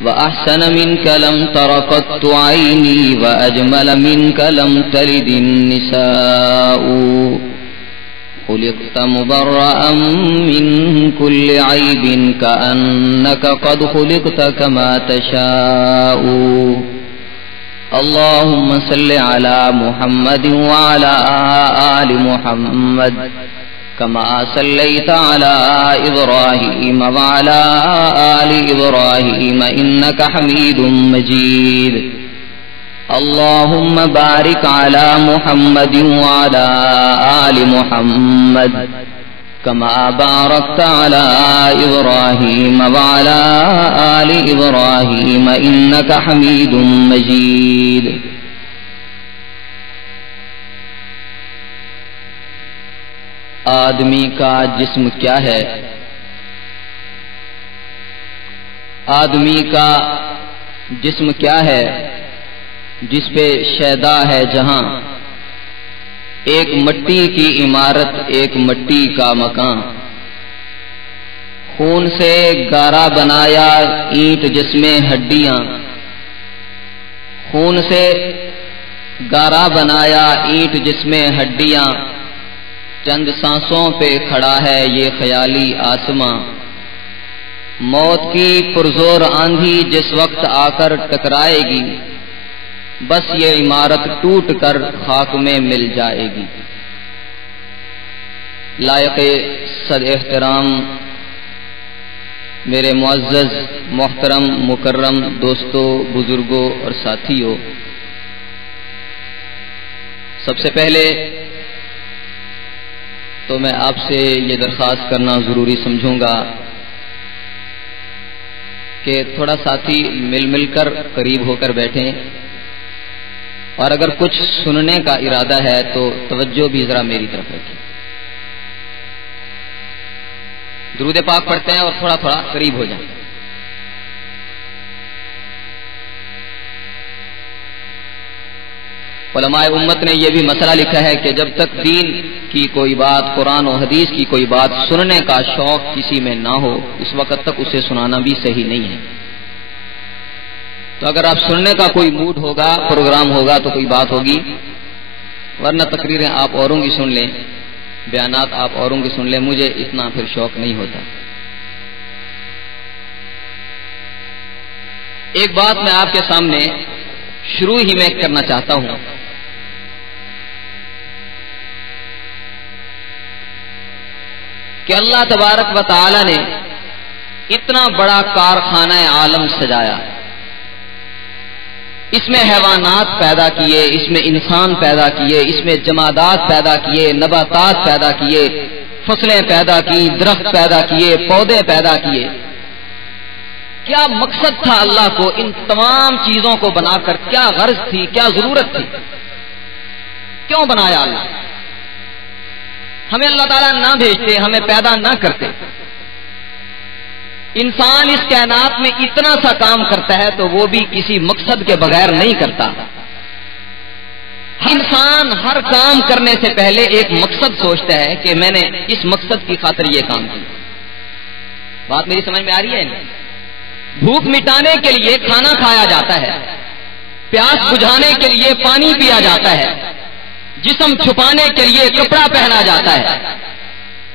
وأحسن منك لم تر قط عيني وأجمل منك لم تلد النساء خلقت مبرأ من كل عيب كأنك قد خلقت كما تشاء اللهم صل على محمد وعلى آل محمد كما صليت على إبراهيم وعلى آل إبراهيم إنك حميد مجيد اللهم بارك على محمد وعلى آل محمد كما باركت على إبراهيم وعلى آل إبراهيم إنك حميد مجيد آدمی کا جسم کیا ہے؟ آدمی کا جسم کیا ہے جس پہ شیدا ہے جہاں، ایک مٹی کی عمارت ایک مٹی کا مکان، خون سے گارا بنایا اینٹ جس میں ہڈیاں، خون سے گارا بنایا اینٹ جس میں ہڈیاں، چند سانسوں پہ کھڑا ہے یہ خیالی آسماں، موت کی پرزور آندھی جس وقت آ کر ٹکرائے گی، بس یہ عمارت ٹوٹ کر خاک میں مل جائے گی۔ لائق صد احترام میرے معزز محترم مکرم دوستوں، بزرگوں اور ساتھیوں، سب سے پہلے تو میں آپ سے یہ درخواست کرنا ضروری سمجھوں گا کہ تھوڑا ساتھی مل کر قریب ہو کر بیٹھیں، اور اگر کچھ سننے کا ارادہ ہے تو توجہ بھی ذرا میری طرف رکھیں۔ درود پاک پڑھتے ہیں اور تھوڑا تھوڑا قریب ہو جائیں۔ علماء امت نے یہ بھی مسئلہ لکھا ہے کہ جب تک دین کی کوئی بات، قرآن و حدیث کی کوئی بات سننے کا شوق کسی میں نہ ہو، اس وقت تک اسے سنانا بھی صحیح نہیں ہے۔ تو اگر آپ سننے کا کوئی موڈ ہوگا، پروگرام ہوگا تو کوئی بات ہوگی، ورنہ تقریریں آپ اوروں کی سن لیں، بیانات آپ اوروں کی سن لیں، مجھے اتنا پھر شوق نہیں ہوتا۔ ایک بات میں آپ کے سامنے شروع ہی میں کرنا چاہتا ہوں کہ اللہ تبارک و تعالی نے اتنا بڑا کارخانہ عالم سجایا، اس میں حیوانات پیدا کیے، اس میں انسان پیدا کیے، اس میں جمادات پیدا کیے، نباتات پیدا کیے، فصلیں پیدا کی، درخت پیدا کیے، پودے پیدا کیے۔ کیا مقصد تھا اللہ کو ان تمام چیزوں کو بنا کر؟ کیا غرض تھی، کیا ضرورت تھی؟ کیوں بنایا اللہ؟ ہمیں اللہ تعالیٰ نہ بھیجتے، ہمیں پیدا نہ کرتے، انسان اس کائنات میں اتنا سا کام کرتا ہے تو وہ بھی کسی مقصد کے بغیر نہیں کرتا۔ انسان ہر کام کرنے سے پہلے ایک مقصد سوچتا ہے کہ میں نے اس مقصد کی خاطر یہ کام کیا۔ بات میری سمجھ میں آ رہی ہے؟ بھوک مٹانے کے لیے کھانا کھایا جاتا ہے، پیاس بجھانے کے لیے پانی پیا جاتا ہے، جسم چھپانے کے لیے کپڑا پہنا جاتا ہے،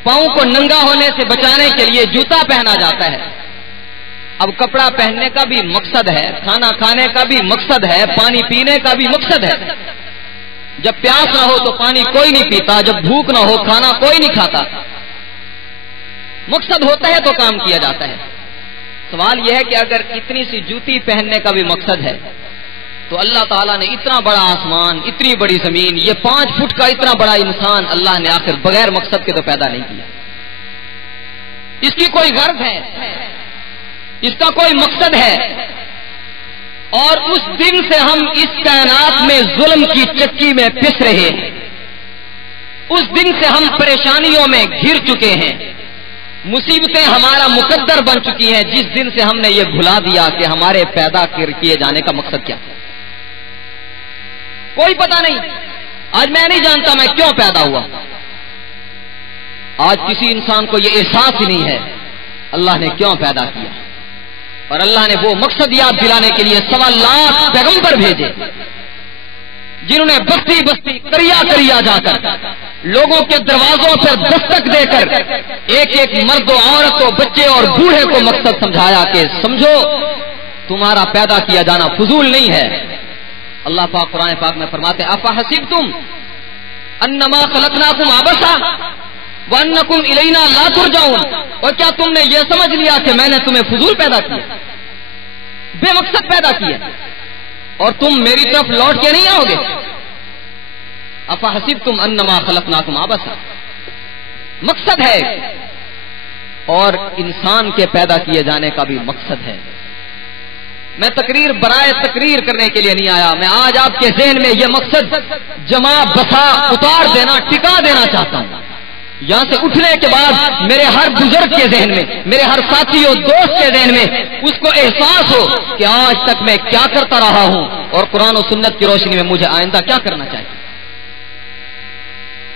پاؤں کو ننگا ہونے سے بچانے کے لیے جوتا پہنا جاتا ہے۔ اب کپڑا پہننے کا بھی مقصد ہے، کھانا کھانے کا بھی مقصد ہے، پانی پینے کا بھی مقصد ہے۔ جب پیاس نہ ہو تو پانی کوئی نہیں پیتا، جب بھوک نہ ہو کھانا کوئی نہیں کھاتا۔ مقصد ہوتا ہے تو کام کیا جاتا ہے۔ سوال یہ ہے کہ اگر اتنی سی جوتی پہننے کا بھی مقصد ہے تو اللہ تعالیٰ نے اتنا بڑا آسمان، اتنی بڑی زمین، یہ 5 فٹ کا اتنا بڑا انسان اللہ نے آخر بغیر مقصد کے تو پیدا نہیں کیا۔ اس کی کوئی غرض ہے، اس کا کوئی مقصد ہے، اور اس دن سے ہم اس کائنات میں ظلم کی چکی میں پس رہے ہیں، اس دن سے ہم پریشانیوں میں گھر چکے ہیں، مصیبتیں ہمارا مقدر بن چکی ہیں، جس دن سے ہم نے یہ بھلا دیا کہ ہمارے پیدا کیے جانے کا مقصد کیا۔ کوئی پتہ نہیں، آج میں نہیں جانتا میں کیوں پیدا ہوا، آج کسی انسان کو یہ احساس ہی نہیں ہے اللہ نے کیوں پیدا کیا۔ اور اللہ نے وہ مقصد یاد دلانے کے لیے 1.25 لاکھ پیغمبر بھیجے، جنہوں نے بستی بستی کریا کریا جا کر لوگوں کے دروازوں پر دستک دے کر ایک ایک مرد و عورت و بچے اور بوڑھے کو مقصد سمجھایا کہ سمجھو تمہارا پیدا کیا جانا فضول نہیں ہے۔ اللہ پاک قرآن پاک میں فرماتے ہیں افحسبتم انما خلقناکم عبثا وانکم الینا لا ترجعون، اور کیا تم نے یہ سمجھ لیا کہ میں نے تمہیں فضول پیدا کیا، بے مقصد پیدا کیا اور تم میری طرف لوٹ کے نہیں آؤ گے؟ افحسبتم انما خلقناکم عبثا، مقصد ہے، اور انسان کے پیدا کیے جانے کا بھی مقصد ہے۔ میں تقریر برائے تقریر کرنے کے لیے نہیں آیا، میں آج آپ کے ذہن میں یہ مقصد جمع بسا اتار دینا، ٹکا دینا چاہتا ہوں۔ یہاں سے اٹھنے کے بعد میرے ہر بزرگ کے ذہن میں، میرے ہر ساتھی اور دوست کے ذہن میں اس کو احساس ہو کہ آج تک میں کیا کرتا رہا ہوں اور قرآن و سنت کی روشنی میں مجھے آئندہ کیا کرنا چاہیے۔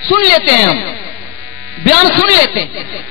سن لیتے ہیں، ہم بیان سن لیتے ہیں۔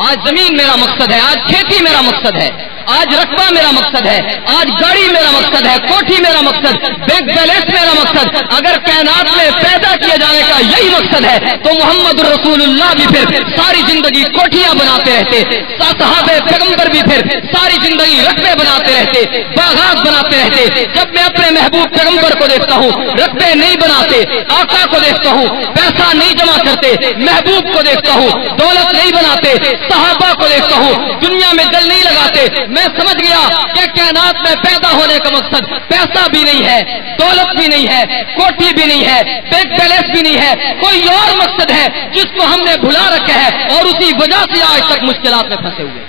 آج زمین میرا مقصد ہے، آج کھیتی میرا مقصد ہے، آج رقبہ میرا مقصد ہے، آج گاڑی میرا مقصد ہے، کوٹھی میرا مقصد، بینک بیلنس میرا مقصد۔ اگر کائنات میں پیدا کیے جانے کا یہی مقصد ہے تو محمد رسول اللہ بھی پھر ساری زندگی کوٹھیاں بناتے رہتے، صحابہ پیغمبر بھی پھر ساری زندگی رقبے بناتے رہتے، باغات بناتے رہتے۔ جب میں اپنے محبوب پیغمبر کو دیکھتا ہوں رقبے نہیں بناتے، آقا کو دیکھتا ہوں پیسہ نہیں جمع کرتے، محبوب کو دیکھتا ہوں دولت نہیں بناتے، صحابہ کو دیکھتا ہوں دنیا میں دل نہیں لگاتے، میں سمجھ گیا کہ کائنات میں پیدا ہونے کا مقصد پیسہ بھی نہیں ہے، دولت بھی نہیں ہے، کوٹھی بھی نہیں ہے، بینک بیلنس بھی نہیں ہے، کوئی اور مقصد ہے جس کو ہم نے بھلا رکھا ہے اور اسی وجہ سے آج تک مشکلات میں پھنسے ہوئے۔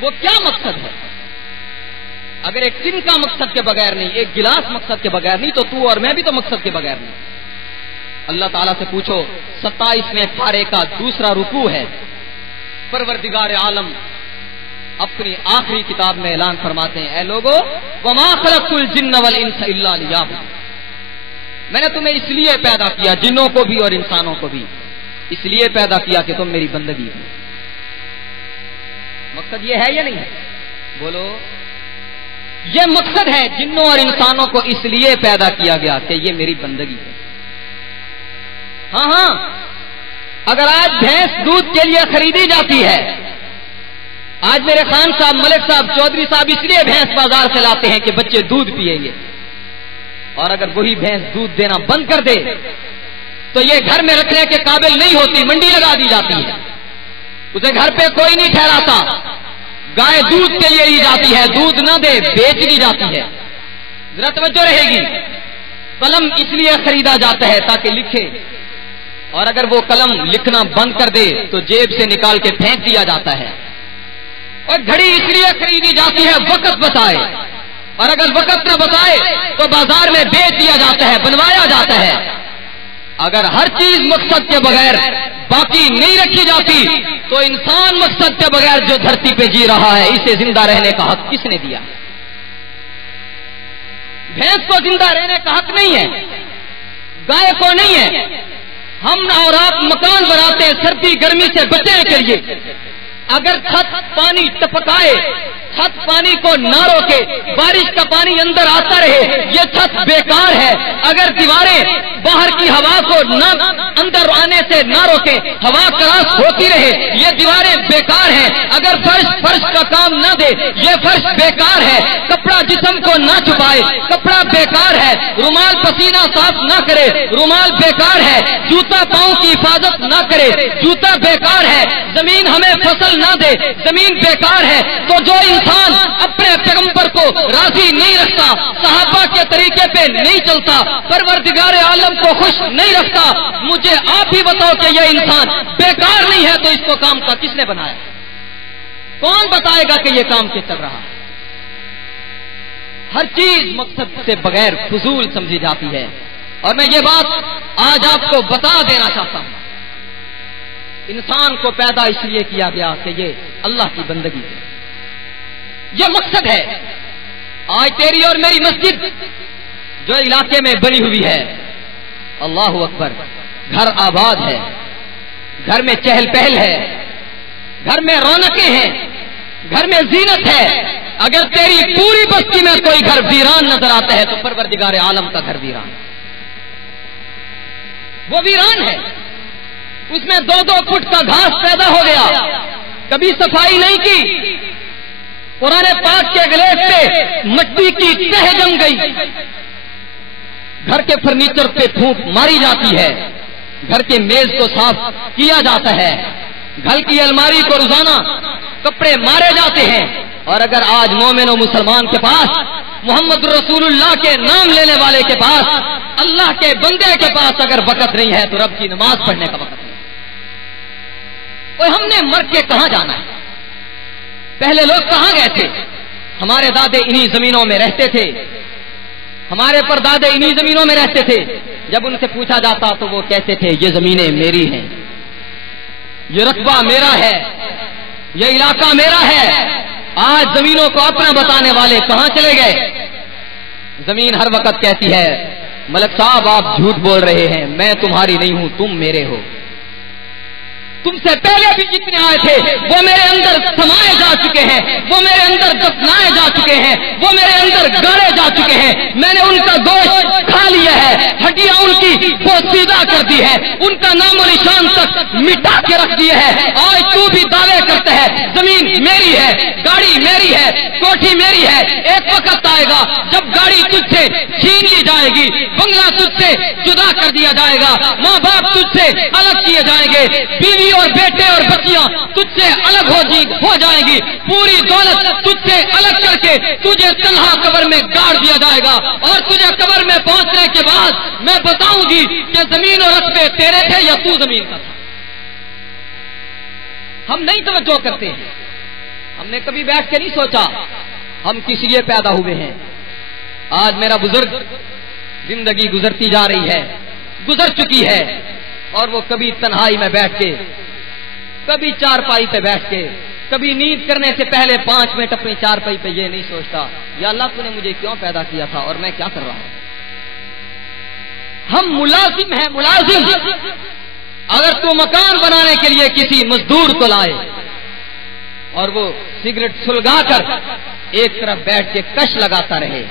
وہ کیا مقصد ہے؟ اگر ایک دن کا مقصد کے بغیر نہیں، ایک گلاس مقصد کے بغیر نہیں، تو تو اور میں بھی تو مقصد کے بغیر نہیں۔ اللہ تعالیٰ سے پوچھو، 27ویں پارے کا دوسرا رکوع ہے، پروردگار عالم اپنی آخری کتاب میں اعلان فرماتے ہیں اے لوگو وما خلقت الجن والانس الا لیعبدون، میں نے تمہیں اس لیے پیدا کیا، جنوں کو بھی اور انسانوں کو بھی اس لیے پیدا کیا کہ تم میری بندگی کرو۔ مقصد یہ ہے یا نہیں ہے؟ بولو، یہ مقصد ہے، جنوں اور انسانوں کو اس لیے پیدا کیا گیا کہ یہ میری بندگی ہے۔ ہاں، اگر آج بھینس دودھ کے لیے خریدی جاتی ہے، آج میرے خان صاحب، ملک صاحب، چودھری صاحب اس لیے بھینس بازار سے لاتے ہیں کہ بچے دودھ پیئیں گے، اور اگر وہی بھینس دودھ دینا بند کر دے تو یہ گھر میں رکھنے کے قابل نہیں ہوتی، منڈی لگا دی جاتی ہے، اسے گھر پہ کوئی نہیں ٹھہراتا، گائے دودھ کے لیے لی جاتی ہے، دودھ نہ دے بیچ دی جاتی ہے۔ ذرا توجہ رہے گی، قلم اس لیے خریدا جاتا ہے تاکہ لکھے، اور اگر وہ قلم لکھنا بند کر دے تو جیب سے نکال کے پھینک دیا جاتا ہے، اور گھڑی اس لیے خریدی جاتی ہے وقت بتائے، اور اگر وقت نہ بتائے تو بازار میں بیچ دیا جاتا ہے، بنوایا جاتا ہے۔ اگر ہر چیز مقصد کے بغیر باقی نہیں رکھی جاتی تو انسان مقصد کے بغیر جو دھرتی پہ جی رہا ہے اسے زندہ رہنے کا حق کس نے دیا؟ بھینس کو زندہ رہنے کا حق نہیں ہے، گائے کو نہیں ہے۔ ہم اور آپ مکان بناتے ہیں سردی گرمی سے بچنے کے لیے، اگر چھت پانی ٹپکائے، چھت پانی کو نہ روکے، بارش کا پانی اندر آتا رہے، یہ چھت بیکار ہے۔ اگر دیواریں باہر کی ہوا کو نہ اندر آنے سے نہ روکے، ہوا کراس ہوتی رہے، یہ دیواریں بیکار ہیں۔ اگر فرش کا کام نہ دے، یہ فرش بیکار ہے۔ کپڑا جسم کو نہ چھپائے، کپڑا بیکار ہے۔ رومال پسینہ صاف نہ کرے، رومال بیکار ہے۔ جوتا پاؤں کی حفاظت نہ کرے، جوتا بیکار ہے۔ زمین ہمیں فصل نہ دے، زمین بیکار ہے۔ تو جو انسان اپنے پیغمبر کو راضی نہیں رکھتا، صحابہ کے طریقے پہ نہیں چلتا، پروردگار عالم کو خوش نہیں رکھتا، مجھے آپ ہی بتاؤ کہ یہ انسان بیکار نہیں ہے تو اس کو کام کا کس نے بنایا؟ کون بتائے گا کہ یہ کام کیوں چل رہا؟ ہر چیز مقصد سے بغیر فضول سمجھی جاتی ہے، اور میں یہ بات آج آپ کو بتا دینا چاہتا ہوں۔ انسان کو پیدا اس لیے کیا گیا کہ یہ اللہ کی بندگی ہے، یہ مقصد ہے۔ آج تیری اور میری مسجد جو علاقے میں بنی ہوئی ہے، اللہ اکبر، گھر آباد ہے، گھر میں چہل پہل ہے، گھر میں رونقیں ہیں، گھر میں زینت ہے. اگر تیری پوری بستی میں کوئی گھر ویران نظر آتا ہے تو پروردگار عالم کا گھر ویران ہے. وہ ویران ہے. اس میں 2-2 فٹ کا گھاس پیدا ہو گیا, کبھی صفائی نہیں کی. قرآن پاک کے گلیٹ پہ مٹی کی تہ جم گئی. گھر کے فرنیچر پہ پھونک ماری جاتی ہے, گھر کے میز کو صاف کیا جاتا ہے, گھر کی الماری کو روزانہ کپڑے مارے جاتے ہیں. اور اگر آج مومن و مسلمان کے پاس, محمد رسول اللہ کے نام لینے والے کے پاس, اللہ کے بندے کے پاس اگر وقت نہیں ہے تو رب کی نماز پڑھنے کا وقت نہیں. اور ہم نے مر کے کہاں جانا ہے؟ پہلے لوگ کہاں گئے تھے؟ ہمارے دادے انہی زمینوں میں رہتے تھے, ہمارے پردادے انہی زمینوں میں رہتے تھے. جب ان سے پوچھا جاتا تو وہ کہتے تھے یہ زمینیں میری ہیں, یہ رقبہ میرا ہے, یہ علاقہ میرا ہے. آج زمینوں کو اپنا بتانے والے کہاں چلے گئے؟ زمین ہر وقت کہتی ہے ملک صاحب آپ جھوٹ بول رہے ہیں, میں تمہاری نہیں ہوں, تم میرے ہو. تم سے پہلے بھی جتنے آئے تھے وہ میرے اندر سمائے جا چکے ہیں, وہ میرے اندر دفنائے جا چکے ہیں, وہ میرے اندر گاڑے جا چکے ہیں. میں نے ان کا گوشت کھا لیا ہے, ہڈیاں ان کی پوسیدہ کر دی ہے, ان کا نام و نشان تک مٹا کے رکھ دیا ہے. آج تو بھی دعوے کرتا ہے زمین میری ہے, گاڑی میری ہے, کوٹھی میری ہے. ایک وقت آئے گا جب گاڑی تجھ سے چھین لی جائے گی, بنگلہ تجھ سے جدا کر دیا جائے گا, ماں باپ تجھ سے الگ کیے جائیں گے, بیوی اور بیٹے اور بچیاں تجھ سے الگ ہو جائیں گی, پوری دولت تجھ سے الگ کر کے تجھے تنہا قبر میں گاڑ دیا جائے گا. اور تجھے قبر میں پہنچنے کے بعد میں بتاؤں گی کہ زمین اور رقبے تیرے تھے یا تو زمین کا تھا. ہم نہیں توجہ کرتے ہیں, ہم نے کبھی بیٹھ کے نہیں سوچا ہم کس لیے پیدا ہوئے ہیں. آج میرا بزرگ زندگی گزرتی جا رہی ہے, گزر چکی ہے, اور وہ کبھی تنہائی میں بیٹھ کے, کبھی چارپائی پہ بیٹھ کے, کبھی نیند کرنے سے پہلے 5 منٹ اپنی چارپائی پہ یہ نہیں سوچتا یا اللہ تو نے مجھے کیوں پیدا کیا تھا اور میں کیا کر رہا ہوں. ہم ملازم ہیں, ملازم. اگر تو مکان بنانے کے لیے کسی مزدور کو لائے اور وہ سگریٹ سلگا کر ایک طرف بیٹھ کے کش لگاتا رہے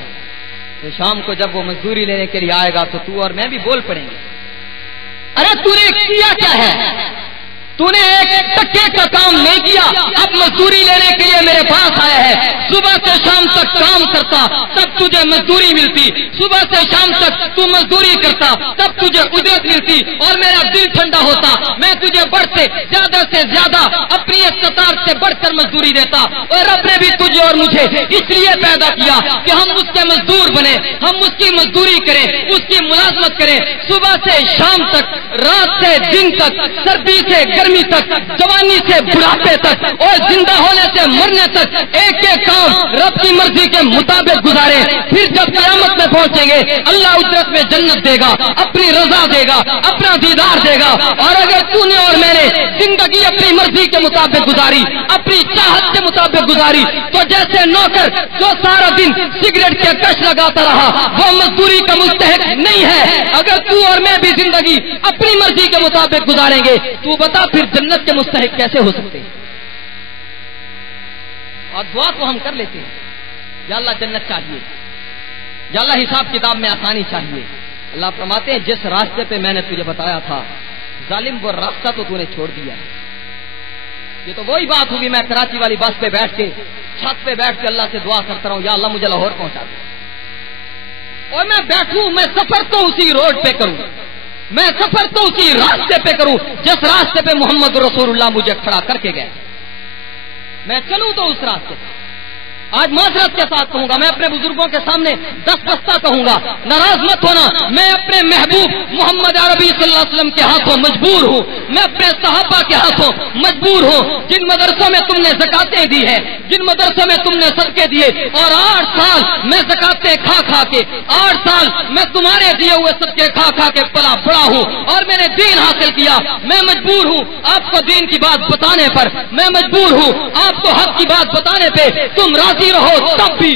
تو شام کو جب وہ مزدوری لینے کے لیے آئے گا تو تو اور میں بھی بول پڑیں گے ارے تو نے کیا کیا ہے, تو نے ایک ٹکے کا کام نہیں کیا, اب مزدوری لینے کے لیے میرے پاس آیا ہے. صبح سے شام تک کام کرتا تب تجھے مزدوری ملتی, صبح سے شام تک تو مزدوری کرتا تب تجھے اجرت ملتی, اور میرا دل ٹھنڈا ہوتا, میں تجھے بڑھ سے زیادہ اپنی استطاعت سے بڑھ کر مزدوری دیتا. اور رب نے بھی تجھے اور مجھے اس لیے پیدا کیا کہ ہم اس کے مزدور بنے, ہم اس کی مزدوری کریں, اس کی ملازمت کریں, صبح سے شام تک, رات سے دن تک, سردی سے گرمی تک, جوانی سے بڑھاپے تک, اور زندہ ہونے سے مرنے تک ایک ایک کام رب کی مرضی کے مطابق گزارے. پھر جب قیامت میں پہنچیں گے اللہ اجرت میں جنت دے گا, اپنی رضا دے گا, اپنا دیدار دے گا. اور اگر تو نے اور میں نے زندگی اپنی مرضی کے مطابق گزاری, اپنی چاہت کے مطابق گزاری, تو جیسے نوکر جو سارا دن سگریٹ کے کش لگاتا رہا وہ مزدوری کا مستحق نہیں ہے. اگر تو اور میں بھی زندگی اپنی مرضی کے مطابق گزاریں گے تو بتا پھر جنت کے مستحق کیسے ہو سکتے ہیں. اور دعا تو ہم کر لیتے ہیں یا اللہ جنت چاہیے, یا اللہ حساب کتاب میں آسانی چاہیے. اللہ فرماتے ہیں جس راستے پہ میں نے تجھے بتایا تھا ظالم وہ راستہ تو نے چھوڑ دیا. یہ تو وہی بات ہوگی, میں کراچی والی بس پہ بیٹھ کے, چھت پہ بیٹھ کے اللہ سے دعا کرتا رہوں یا اللہ مجھے لاہور پہنچا دے, اور میں بیٹھوں, میں سفر تو اسی روڈ پہ کروں, میں سفر تو اسی راستے پہ کروں جس راستے پہ محمد رسول اللہ مجھے کھڑا کر کے گئے, میں چلوں تو اس راستے پہ. آج معذرت کے ساتھ کہوں گا, میں اپنے بزرگوں کے سامنے 10 بستہ کہوں گا, ناراض مت ہونا, میں اپنے محبوب محمد عربی صلی اللہ علیہ وسلم کے ہاتھوں مجبور ہوں, میں اپنے صحابہ کے ہاتھوں مجبور ہوں. جن مدرسوں میں تم نے زکاتیں دی ہے, جن مدرسوں میں تم نے صدقے دیے, اور 8 سال میں زکاتیں کھا کے, 8 سال میں تمہارے دیے ہوئے صدقے کھا کے پلا بڑا ہوں, اور میں نے دین حاصل کیا, میں مجبور ہوں آپ کو دین کی بات بتانے پر, میں مجبور ہوں آپ کو حق کی بات بتانے پہ. تم راضی رہو تب بھی,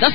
10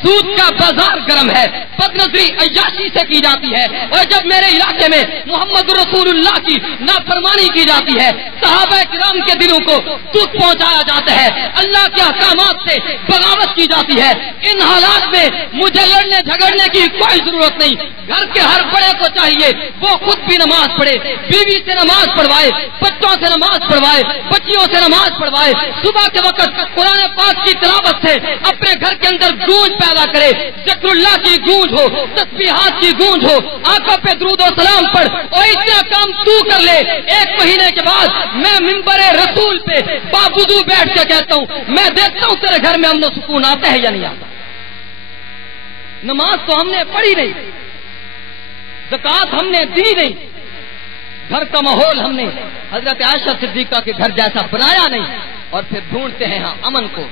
سود کا بازار گرم ہے، بدنظری عیاشی سے کی جاتی ہے، اور جب میرے علاقے میں محمد رسول اللہ کی نافرمانی کی جاتی ہے، صحابہ کرام کے دلوں کو دکھ پہنچایا جاتا ہے، اللہ کے احکامات سے بغاوت کی جاتی ہے، ان حالات میں مجھے لڑنے جھگڑنے کی کوئی ضرورت نہیں۔ گھر کے ہر بڑے کو چاہیے وہ خود بھی نماز پڑھے، بیوی سے نماز پڑھوائے، بچوں سے نماز پڑھوائے، بچیوں سے نماز پڑھوائے، صبح کے وقت قرآن پاک کی تلاوت سے اپنے گھر کے اندر گونج پیدا کرے، ذکر اللہ کی گونج ہو، تسبیحات کی گونج ہو، آقا پہ درود و سلام پڑھ، اور اتنا کام تو کر لے، 1 مہینے کے بعد میں منبر رسول پہ باوضو بیٹھ کے کہتا ہوں، میں دیکھتا ہوں تیرے گھر میں امن و سکون آتا ہے یا نہیں آتا۔ نماز تو ہم نے پڑھی نہیں، زکات ہم نے دی نہیں، گھر کا ماحول ہم نے حضرت عائشہ صدیقہ کے گھر جیسا بنایا نہیں، اور پھر ڈھونڈتے ہیں ہم امن کو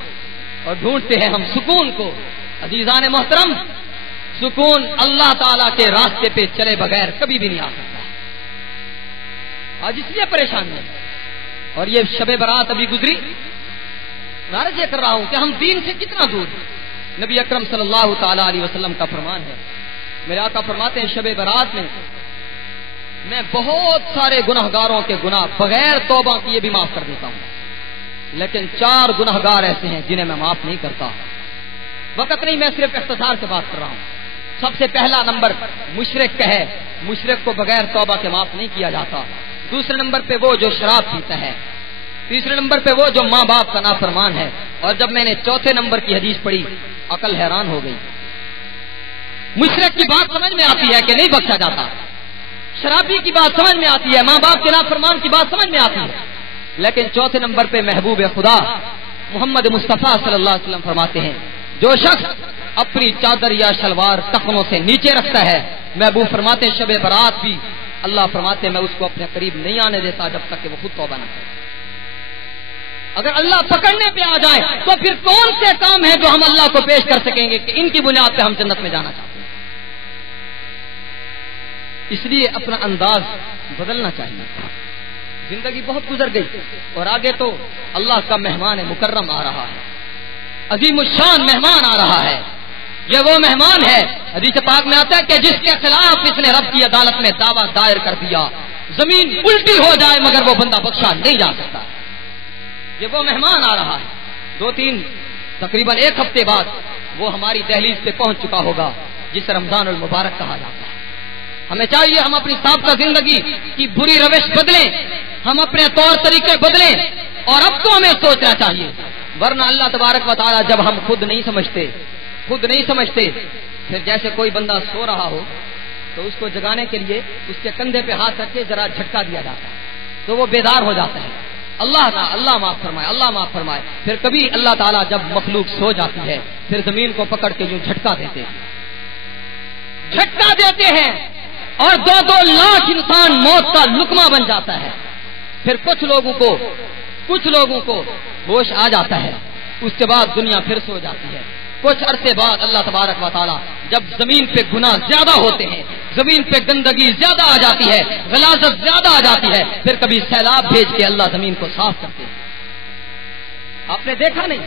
اور ڈھونڈتے ہیں ہم سکون کو۔ عزیزان محترم، سکون اللہ تعالیٰ کے راستے پہ چلے بغیر کبھی بھی نہیں آ سکتا ہے۔ آج اس لیے پریشان ہیں، اور یہ شب برات ابھی گزری، غرض یہ کر رہا ہوں کہ ہم دین سے کتنا دور ہیں۔ نبی اکرم صلی اللہ تعالیٰ علیہ وسلم کا فرمان ہے، میرے آقا فرماتے ہیں شب برات میں میں بہت سارے گناہگاروں کے گناہ بغیر توبہ کیے بھی معاف کر دیتا ہوں، لیکن 4 گناہگار ایسے ہیں جنہیں میں معاف نہیں کرتا۔ وقت نہیں، میں صرف اختصار سے بات کر رہا ہوں۔ سب سے پہلا نمبر مشرک کا ہے، مشرک کو بغیر توبہ کے معاف نہیں کیا جاتا۔ دوسرے نمبر پہ وہ جو شراب پیتا ہے، تیسرے نمبر پہ وہ جو ماں باپ کا نافرمان ہے، اور جب میں نے چوتھے نمبر کی حدیث پڑھی عقل حیران ہو گئی۔ مشرک کی بات سمجھ میں آتی ہے کہ نہیں بخشا جاتا، شرابی کی بات سمجھ میں آتی ہے، ماں باپ کے نافرمان کی بات سمجھ میں آتی ہے، لیکن چوتھے نمبر پہ محبوب خدا محمد مصطفیٰ صلی اللہ علیہ وسلم فرماتے ہیں جو شخص اپنی چادر یا شلوار ٹخنوں سے نیچے رکھتا ہے، محبوب فرماتے ہیں شب برات بھی اللہ فرماتے ہیں میں اس کو اپنے قریب نہیں آنے دیتا جب تک کہ وہ خود توبہ نہ کرے۔ اگر اللہ پکڑنے پہ آ جائے تو پھر کون سے کام ہیں جو ہم اللہ کو پیش کر سکیں گے کہ ان کی بنیاد پہ ہم جنت میں جانا چاہتے ہیں؟ اس لیے اپنا انداز بدلنا چاہیے۔ زندگی بہت گزر گئی اور آگے تو اللہ کا مہمان مکرم آ رہا ہے، عظیم الشان مہمان آ رہا ہے۔ یہ وہ مہمان ہے، حدیث پاک میں آتا ہے کہ جس کے خلاف اس نے رب کی عدالت میں دعویٰ دائر کر دیا، زمین الٹی ہو جائے مگر وہ بندہ بخشا نہیں جا سکتا۔ یہ وہ مہمان آ رہا ہے، 2-3 تقریباً 1 ہفتے بعد وہ ہماری دہلیز پہ پہنچ چکا ہوگا، جسے رمضان المبارک کہا جاتا ہے۔ ہمیں چاہیے ہم اپنی سابقہ زندگی کی بری روش بدلیں، ہم اپنے طور طریقے بدلیں، اور اب تو ہمیں سوچنا چاہیے، ورنہ اللہ تبارک و تعالیٰ جب ہم خود نہیں سمجھتے پھر جیسے کوئی بندہ سو رہا ہو تو اس کو جگانے کے لیے اس کے کندھے پہ ہاتھ رکھ کے ذرا جھٹکا دیا جاتا ہے تو وہ بیدار ہو جاتا ہے۔ اللہ معاف فرمائے، اللہ معاف فرمائے۔ پھر کبھی اللہ تعالیٰ جب مخلوق سو جاتی ہے پھر زمین کو پکڑ کے یوں جھٹکا دیتے ہیں اور 2-2 لاکھ انسان موت کا لقمہ بن جاتا ہے۔ پھر کچھ لوگوں کو ہوش آ جاتا ہے، اس کے بعد دنیا پھر سو جاتی ہے۔ کچھ عرصے بعد اللہ تبارک و تعالیٰ جب زمین پہ گناہ زیادہ ہوتے ہیں، زمین پہ گندگی زیادہ آ جاتی ہے، غلاظت زیادہ آ جاتی ہے، پھر کبھی سیلاب بھیج کے اللہ زمین کو صاف کرتے ہیں۔ آپ نے دیکھا نہیں،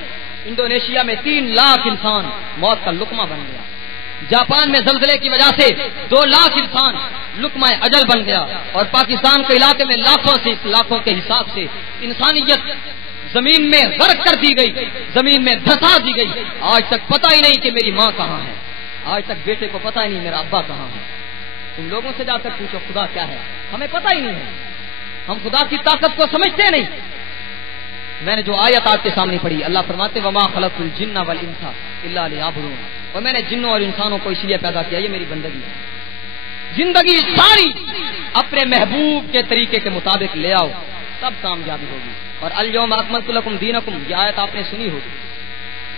انڈونیشیا میں 3 لاکھ انسان موت کا لقمہ بن گیا، جاپان میں زلزلے کی وجہ سے 2 لاکھ انسان لقمہ اجل بن گیا، اور پاکستان کے علاقے میں لاکھوں کے حساب سے انسانیت زمین میں غرق کر دی گئی، زمین میں دھسا دی گئی۔ آج تک پتہ ہی نہیں کہ میری ماں کہاں ہے، آج تک بیٹے کو پتہ ہی نہیں میرا ابا کہاں ہے۔ تم لوگوں سے جا کر پوچھو خدا کیا ہے، ہمیں پتہ ہی نہیں ہے، ہم خدا کی طاقت کو سمجھتے نہیں۔ میں نے جو آیت آپ کے سامنے پڑھی، اللہ فرماتے وما خلقت الجن والانس الا لیعبدون، اور میں نے جنوں اور انسانوں کو اس لیے پیدا کیا، یہ میری بندگی ہے۔ زندگی ساری اپنے محبوب کے طریقے کے مطابق لے آؤ، تب کامیابی ہوگی۔ اور الیوم اکملت لکم دینکم، یہ آیت آپ نے سنی ہوگی،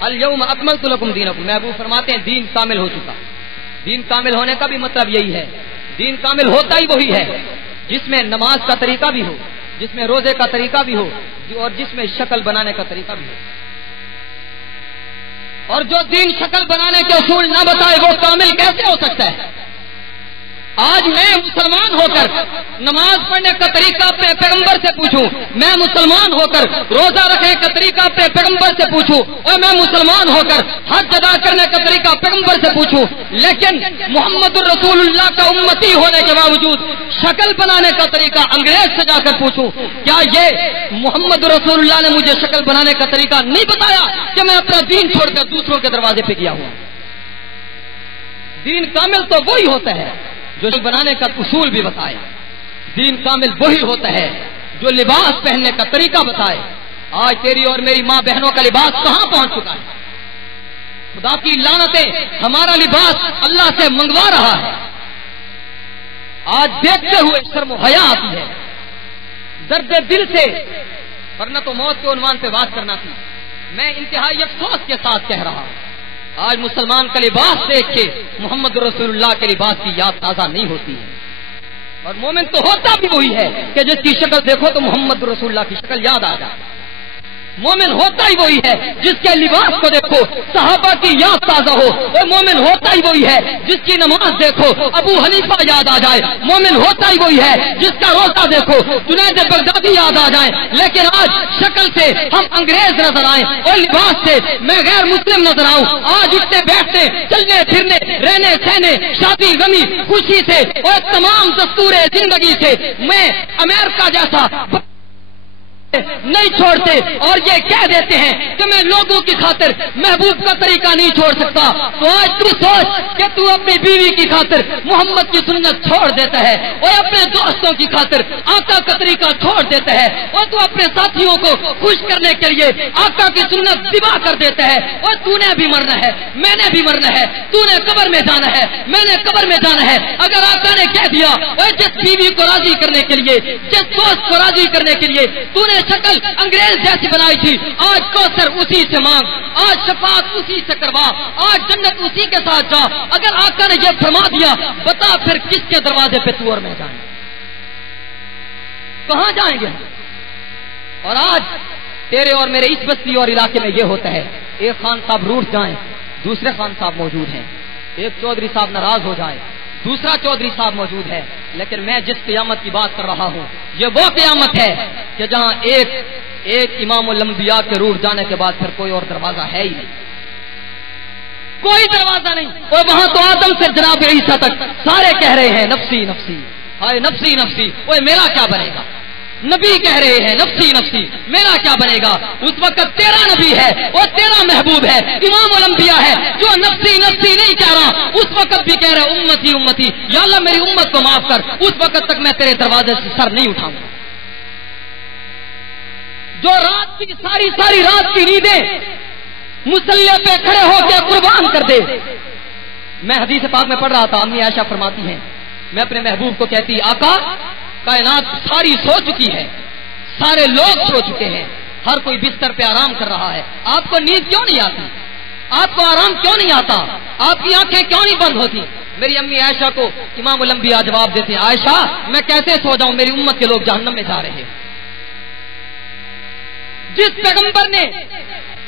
الیوم اکملت لکم دینکم، محبوب فرماتے ہیں دین کامل ہو چکا۔ دین کامل ہونے کا بھی مطلب یہی ہے، دین کامل ہوتا ہی وہی ہے جس میں نماز کا طریقہ بھی ہو، جس میں روزے کا طریقہ بھی ہو، اور جس میں شکل بنانے کا طریقہ بھی ہو۔ اور جو دین شکل بنانے کے اصول نہ بتائے وہ کامل کیسے ہو سکتا ہے؟ آج میں مسلمان ہو کر نماز پڑھنے کا طریقہ اپنے پیغمبر سے پوچھوں، میں مسلمان ہو کر روزہ رکھنے کا طریقہ اپنے پیغمبر سے پوچھوں، اور میں مسلمان ہو کر حج ادا کرنے کا طریقہ پیغمبر سے پوچھوں، لیکن محمد الرسول اللہ کا امتی ہونے کے باوجود شکل بنانے کا طریقہ انگریز سے جا کر پوچھوں، کیا یہ محمد رسول اللہ نے مجھے شکل بنانے کا طریقہ نہیں بتایا کہ میں اپنا دین چھوڑ کر دوسروں کے دروازے پہ گیا ہوں؟ دین کامل تو وہی ہوتا ہے جو بنانے کا اصول بھی بتائے، دین کامل وہی ہوتا ہے جو لباس پہننے کا طریقہ بتائے۔ آج تیری اور میری ماں بہنوں کا لباس کہاں پہنچ چکا ہے؟ خدا کی لعنتیں، ہمارا لباس اللہ سے منگوا رہا ہے۔ آج دیکھتے ہوئے شرم و حیا آتی ہے، درد دل سے، ورنہ تو موت کے عنوان پہ بات کرنا تھی۔ میں انتہائی افسوس کے ساتھ کہہ رہا ہوں، آج مسلمان کا لباس دیکھ کے محمد رسول اللہ کے لباس کی یاد تازہ نہیں ہوتی ہے، اور مومن تو ہوتا بھی وہی ہے کہ جس کی شکل دیکھو تو محمد رسول اللہ کی شکل یاد آ جائے۔ مومن ہوتا ہی وہی ہے جس کے لباس کو دیکھو صحابہ کی یاد تازہ ہو، اور مومن ہوتا ہی وہی ہے جس کی نماز دیکھو ابو حنیفہ یاد آ جائے، مومن ہوتا ہی وہی ہے جس کا روزہ دیکھو جنید بغدادی یاد آ جائے۔ لیکن آج شکل سے ہم انگریز نظر آئیں اور لباس سے میں غیر مسلم نظر آؤں، آج اٹھتے بیٹھتے چلنے پھرنے رہنے سہنے شادی غمی خوشی سے اور تمام دستور زندگی سے میں امریکہ جیسا نہیں چھوڑتے، اور یہ کہہ دیتے ہیں کہ میں لوگوں کی خاطر محبوب کا طریقہ نہیں چھوڑ سکتا۔ تو آج تو سوچ کہ تو اپنی بیوی کی خاطر محمد کی سنت چھوڑ دیتا ہے، اور اپنے دوستوں کی خاطر آقا کا طریقہ چھوڑ دیتا ہے، اور تو اپنے ساتھیوں کو خوش کرنے کے لیے آقا کی سنت ذبح کر دیتا ہے۔ اور تو نے بھی مرنا ہے، میں نے بھی مرنا ہے، تو نے قبر میں جانا ہے، میں نے قبر میں جانا ہے۔ اگر آقا نے کہہ دیا اور جس بیوی کو راضی کرنے کے لیے، جس دوست کو راضی کرنے کے لیے تو نے شکل انگریز جیسی بنائی تھی، آج کوثر اسی سے مانگ، آج شفاعت اسی سے کروا، آج جنت اسی کے ساتھ جا۔ اگر آقا نے یہ فرما دیا، بتا پھر کس کے دروازے پہ تو اور میں جائیں، کہاں جائیں گے؟ اور آج تیرے اور میرے اس بستی اور علاقے میں یہ ہوتا ہے، ایک خان صاحب روٹ جائیں، دوسرے خان صاحب موجود ہیں، ایک چودھری صاحب ناراض ہو جائے، دوسرا چودھری صاحب موجود ہے۔ لیکن میں جس قیامت کی بات کر رہا ہوں یہ وہ قیامت ہے کہ جہاں ایک امام الانبیاء کے روح جانے کے بعد پھر کوئی اور دروازہ ہے ہی نہیں، کوئی دروازہ نہیں۔ اور وہاں تو آدم سے جناب عیسیٰ تک سارے کہہ رہے ہیں نفسی نفسی، ہائے نفسی نفسی، اوے میرا کیا بنے گا؟ نبی کہہ رہے ہیں نفسی نفسی، میرا کیا بنے گا؟ اس وقت تیرا نبی ہے اور تیرا محبوب ہے، امام الانبیاء ہے، جو نفسی نفسی نہیں کہہ رہا، اس وقت بھی کہہ رہے امتی امتی، یا اللہ میری امت کو معاف کر، اس وقت تک میں تیرے دروازے سے سر نہیں اٹھاؤں گا۔ جو رات کی ساری رات کی نیندیں مصلی پہ کھڑے ہو کے قربان کر دے۔ میں حدیث پاک میں پڑھ رہا تھا، امی عائشہ فرماتی ہیں میں اپنے محبوب کو کہتی آقا کائنات ساری سو چکی ہے، سارے لوگ سو چکے ہیں، ہر کوئی بستر پہ آرام کر رہا ہے، آپ کو نیند کیوں نہیں آتی؟ آپ کو آرام کیوں نہیں آتا؟ آپ کی آنکھیں کیوں نہیں بند ہوتی؟ میری امی عائشہ کو امام الانبیاء جواب دیتے ہیں عائشہ میں کیسے سو جاؤں، میری امت کے لوگ جہنم میں جا رہے ہیں۔ جس پیغمبر نے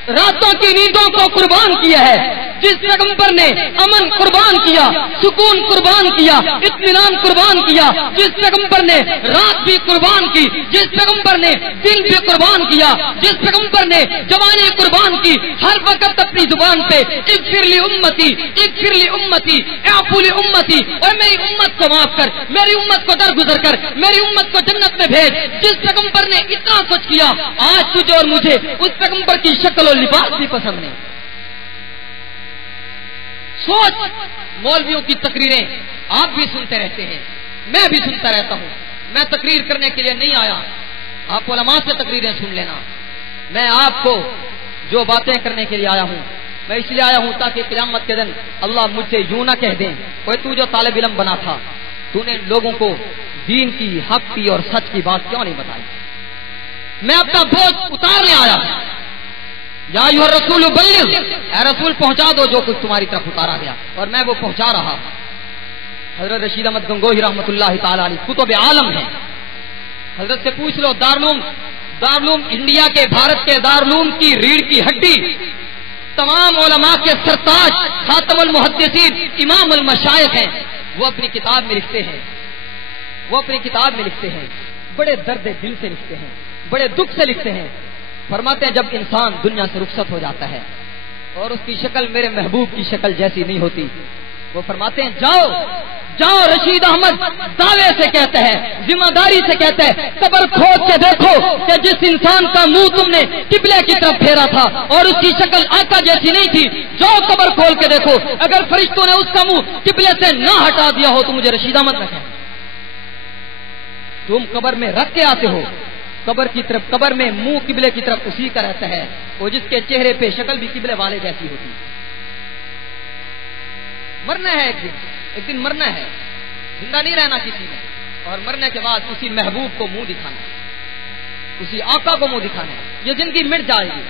راتوں کی نیندوں کو قربان کیا ہے، جس پیغمبر نے امن قربان کیا، سکون قربان کیا، اطمینان قربان کیا، جس پیغمبر نے رات بھی قربان کی، جس پیغمبر نے دل بھی قربان کیا، جس پیغمبر نے جوانی قربان کی، ہر وقت اپنی زبان پہ اغفر لی امتی اغفر لی امتی اعفو لی امتی، اور میری امت کو معاف کر، میری امت کو درگزر کر، میری امت کو جنت میں بھیج، جس پیغمبر نے اتنا کچھ کیا، آج تجھے اور مجھے اس پیغمبر کی شکل اور لباس بھی پسند نہیں۔ سوچ، مولویوں کی تقریریں آپ بھی سنتے رہتے ہیں، میں بھی سنتا رہتا ہوں، میں تقریر کرنے کے لیے نہیں آیا، آپ علماء سے تقریریں سن لینا، میں آپ کو جو باتیں کرنے کے لیے آیا ہوں میں اس لیے آیا ہوں تاکہ قیامت کے دن اللہ مجھ سے یوں نہ کہہ دیں کوئی تو جو طالب علم بنا تھا تو نے لوگوں کو دین کی، حق کی اور سچ کی بات کیوں نہیں بتائی۔ میں اپنا بوجھ اتارنے آیا ہوں، یا ایھا الرسول بلغ، اے رسول پہنچا دو جو کچھ تمہاری طرف اتارا گیا، اور میں وہ پہنچا رہا۔ حضرت رشید احمد گنگوہی رحمۃ اللہ تعالی علیہ کتب عالم ہیں، حضرت سے پوچھ لو، دارالعلوم انڈیا کے، بھارت کے دارالعلوم کی ریڑھ کی ہڈی، تمام علماء کے سرتاج، خاتم المحدثین، امام المشائخ ہیں، وہ اپنی کتاب میں لکھتے ہیں، وہ اپنی کتاب میں لکھتے ہیں، بڑے درد دل سے لکھتے ہیں، بڑے دکھ سے لکھتے ہیں. فرماتے ہیں جب انسان دنیا سے رخصت ہو جاتا ہے اور اس کی شکل میرے محبوب کی شکل جیسی نہیں ہوتی، وہ فرماتے ہیں جاؤ جاؤ، رشید احمد دعوے سے کہتا ہے، ذمہ داری سے کہتا ہے، قبر کھود کے دیکھو کہ جس انسان کا منہ تم نے قبلے کی طرف پھیرا تھا اور اس کی شکل آقا جیسی نہیں تھی، جاؤ قبر کھول کے دیکھو، اگر فرشتوں نے اس کا منہ قبلے سے نہ ہٹا دیا ہو تو مجھے رشید احمد نہ کہنا. تم قبر میں رکھ کے آتے ہو، قبر کی طرف، قبر میں منہ قبلے کی طرف اسی کا رہتا ہے، وہ جس کے چہرے پہ شکل بھی قبلے والے جیسی ہوتی. مرنا ہے ایک دن مرنا ہے، زندہ نہیں رہنا کسی نے، اور مرنے کے بعد اسی محبوب کو منہ دکھانا ہے، اسی آقا کو منہ دکھانا ہے. یہ زندگی مٹ جائے گی،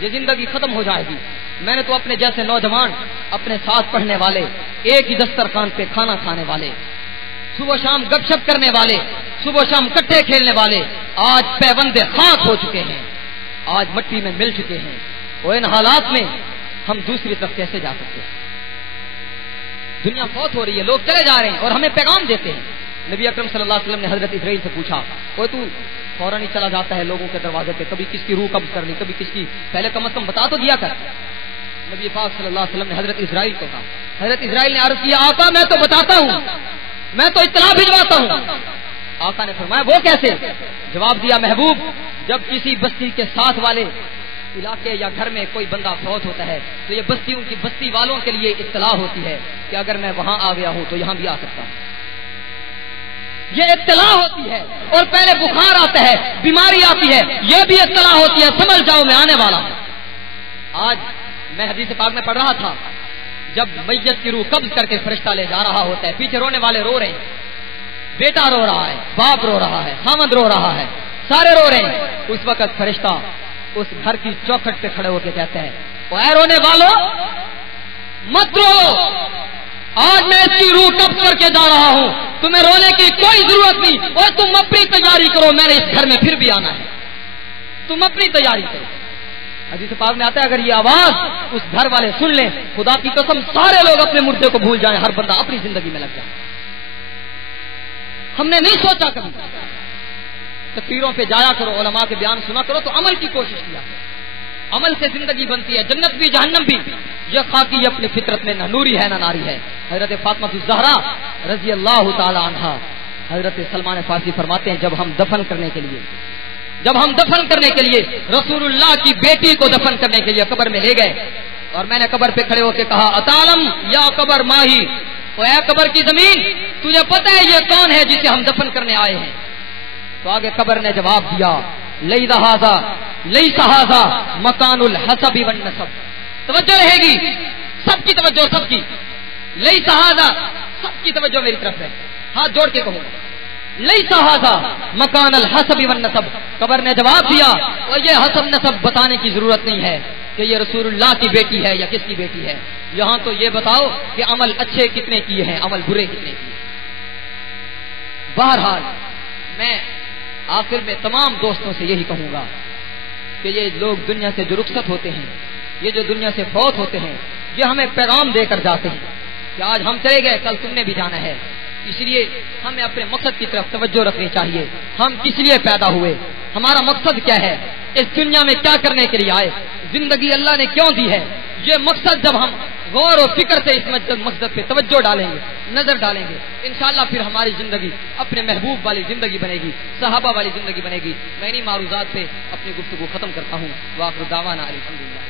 یہ زندگی ختم ہو جائے گی. میں نے تو اپنے جیسے نوجوان، اپنے ساتھ پڑھنے والے، ایک ہی دسترخوان پہ کھانا کھانے والے، صبح شام گپ شپ کرنے والے، صبح شام کٹے کھیلنے والے، آج پیوند خاک ہو چکے ہیں، آج مٹی میں مل چکے ہیں. اور ان حالات میں ہم دوسری طرف کیسے جا سکتے ہیں؟ دنیا فوت ہو رہی ہے، لوگ چلے جا رہے ہیں اور ہمیں پیغام دیتے ہیں. نبی اکرم صلی اللہ علیہ وسلم نے حضرت اسرائیل سے پوچھا، وہ تو فوراً ہی چلا جاتا ہے لوگوں کے دروازے پہ، کبھی کس کی روح قبض کر لی، کبھی کس کی، پہلے کم از کم بتا تو دیا کر. نبی پاک صلی اللہ علیہ وسلم نے حضرت اسرائیل کو کہا، حضرت اسرائیل نے عرض کیا آقا میں تو بتاتا ہوں، میں تو اطلاع بھجواتا ہوں. آقا نے فرمایا وہ کیسے؟ جواب دیا محبوب جب کسی بستی کے ساتھ والے علاقے یا گھر میں کوئی بندہ فوت ہوتا ہے تو یہ بستیوں کی بستی والوں کے لیے اطلاع ہوتی ہے کہ اگر میں وہاں آ گیا ہوں تو یہاں بھی آ سکتا ہوں. یہ اطلاع ہوتی ہے. اور پہلے بخار آتا ہے، بیماری آتی ہے، یہ بھی اطلاع ہوتی ہے، سمجھ جاؤ میں آنے والا ہوں. آج میں حدیث پاک میں پڑھ رہا تھا، جب میت کی روح قبض کر کے فرشتہ لے جا رہا ہوتا ہے، پیچھے رونے والے رو رہے ہیں، بیٹا رو رہا ہے، باپ رو رہا ہے، خامد رو رہا ہے، سارے رو رہے ہیں. اس وقت فرشتہ اس گھر کی چوکھٹ پہ کھڑے ہو کے کہتے ہیں اے رونے والوں مت رو، آج میں اس کی روح قبض کر کے جا رہا ہوں، تمہیں رونے کی کوئی ضرورت نہیں، اور تم اپنی تیاری کرو، میں نے اس گھر میں پھر بھی آنا ہے، تم اپنی تیاری کرو. حدیث پاک میں آتا ہے اگر یہ آواز اس گھر والے سن لیں، خدا کی قسم سارے لوگ اپنے مردے کو بھول جائیں، ہر بندہ اپنی زندگی میں لگ جائے. ہم نے نہیں سوچا کبھی. تقریروں پہ جایا کرو، علماء کے بیان سنا کرو، تو عمل کی کوشش کیا کرو. عمل سے زندگی بنتی ہے، جنت بھی جہنم بھی. یہ خاکی یہ اپنی فطرت میں نہ نوری ہے نہ ناری ہے. حضرت فاطمہ الزہرا رضی اللہ تعالی عنہا، حضرت سلمان فارسی فرماتے ہیں جب ہم دفن کرنے کے لیے رسول اللہ کی بیٹی کو دفن کرنے کے لیے قبر میں لے گئے، اور میں نے قبر پہ کھڑے ہو کے کہا اتعلم یا قبر ماہی، اے قبر کی زمین تجھے پتہ ہے یہ کون ہے جسے ہم دفن کرنے آئے ہیں؟ تو آگے قبر نے جواب دیا لیس ھذا مکان الحسب والنسب. توجہ رہے گی، سب کی توجہ، سب کی، لیس ھذا، سب کی توجہ میری طرف ہے، ہاتھ جوڑ کے کہو لیس ھذا مکان الحسب والنسب. قبر نے جواب دیا اور یہ حسب نسب بتانے کی ضرورت نہیں ہے کہ یہ رسول اللہ کی بیٹی ہے یا کس کی بیٹی ہے. یہاں تو یہ بتاؤ کہ عمل اچھے کتنے کیے ہیں، عمل برے کتنے کیے. بہرحال میں آخر میں تمام دوستوں سے یہی کہوں گا کہ یہ لوگ دنیا سے جو رخصت ہوتے ہیں، یہ جو دنیا سے فوت ہوتے ہیں، یہ ہمیں پیغام دے کر جاتے ہیں کہ آج ہم چلے گئے، کل تم نے بھی جانا ہے. اس لیے ہمیں اپنے مقصد کی طرف توجہ رکھنی چاہیے. ہم کس لیے پیدا ہوئے، ہمارا مقصد کیا ہے، اس دنیا میں کیا کرنے کے لیے آئے، زندگی اللہ نے کیوں دی ہے. یہ مقصد جب ہم غور و فکر سے اس مقصد پہ توجہ ڈالیں گے، نظر ڈالیں گے، انشاءاللہ پھر ہماری زندگی اپنے محبوب والی زندگی بنے گی، صحابہ والی زندگی بنے گی. میں انہی معروضات پہ اپنی گفتگو ختم کرتا ہوں. وآخر دعوانا الحمدللہ.